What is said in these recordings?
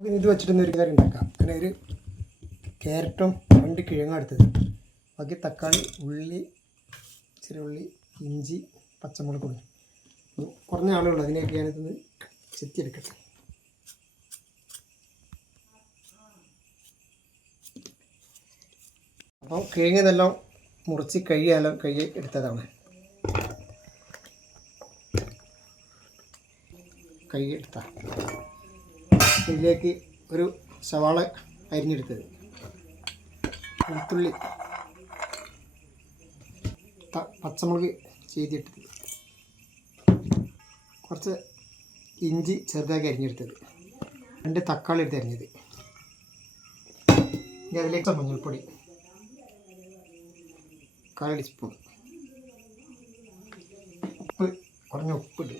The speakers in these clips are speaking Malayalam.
ഇത് വെച്ചിട്ടൊന്നും ഒരു കറി ഉണ്ടാക്കാം. അങ്ങനെ ഒരു ക്യാരറ്റും രണ്ട് കിഴങ്ങും എടുത്തത്. ബാക്കി തക്കാളി ഉള്ളി ചെറിയ ഉള്ളി ഇഞ്ചി പച്ചമുളക് ഉം, കുറഞ്ഞ ആളുള്ളൂ അതിനെയൊക്കെ ഞാനിതൊന്ന് ചെത്തിയെടുക്കട്ടെ. അപ്പോൾ കിഴങ്ങ് ഇതെല്ലാം മുറിച്ച് കഴിയാലോ കഴി എടുത്തതാണ്. കൈ എടുത്ത. ഇതിലേക്ക് ഒരു സവാള അരിഞ്ഞെടുത്തത്. വെളുത്തുള്ളി പച്ചമുളക് ചെയ്തിട്ടത് കുറച്ച് ഇഞ്ചി ചെറുതാക്കി അരിഞ്ഞെടുത്തത്. രണ്ട് തക്കാളി എടുത്ത് അരിഞ്ഞത്. ഇനി അതിലേക്ക് മഞ്ഞൾപ്പൊടി. കാൽ സ്പൂൺ ഉപ്പ് കുറഞ്ഞ ഉപ്പിട്ട്.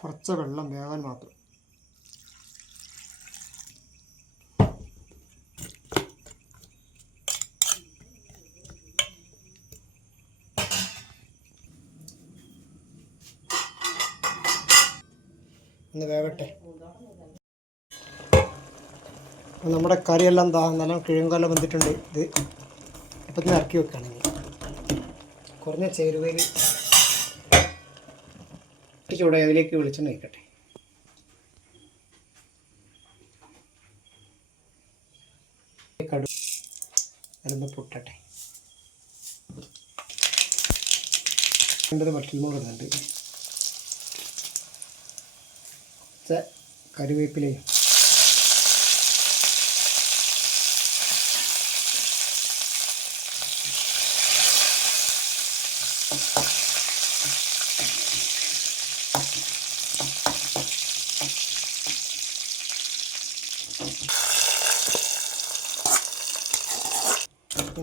കുറച്ച് വെള്ളം വേകാൻ മാത്രം. ഒന്ന് വേവട്ടെ. നമ്മുടെ കറിയെല്ലാം എന്താ നല്ല കിഴങ്ങെല്ലാം വന്നിട്ടുണ്ട്. ഇത് ഇപ്പം തന്നെ ഇറക്കി വെക്കുകയാണെങ്കിൽ കുറഞ്ഞ ചേരുവയിൽ ചൂടായി അതിലേക്ക് വെളിച്ചെണ്ണ വയ്ക്കട്ടെ കടു അതൊന്ന് പൊട്ടട്ടെ. കുറച്ച് കറിവേപ്പിലയും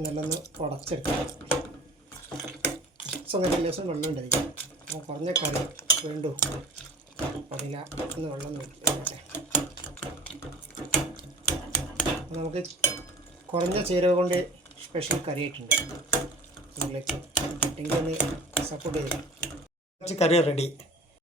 നല്ലൊന്ന് ഉടച്ചെടുക്കാം. കുറച്ചൊന്ന് ദിവസം വെള്ളം ഉണ്ടായിരിക്കും. അപ്പോൾ കുറഞ്ഞ കറി വേണ്ടു. അതില്ല ഒന്ന് വെള്ളം നോക്കട്ടെ നമുക്ക് കുറഞ്ഞ ചേരുവ കൊണ്ട് സ്പെഷ്യൽ കറി ആയിട്ടുണ്ട്. ഇതിലേക്ക് ഒന്ന് സപ്പോർട്ട് ചെയ്തു. കുറച്ച് കറി റെഡി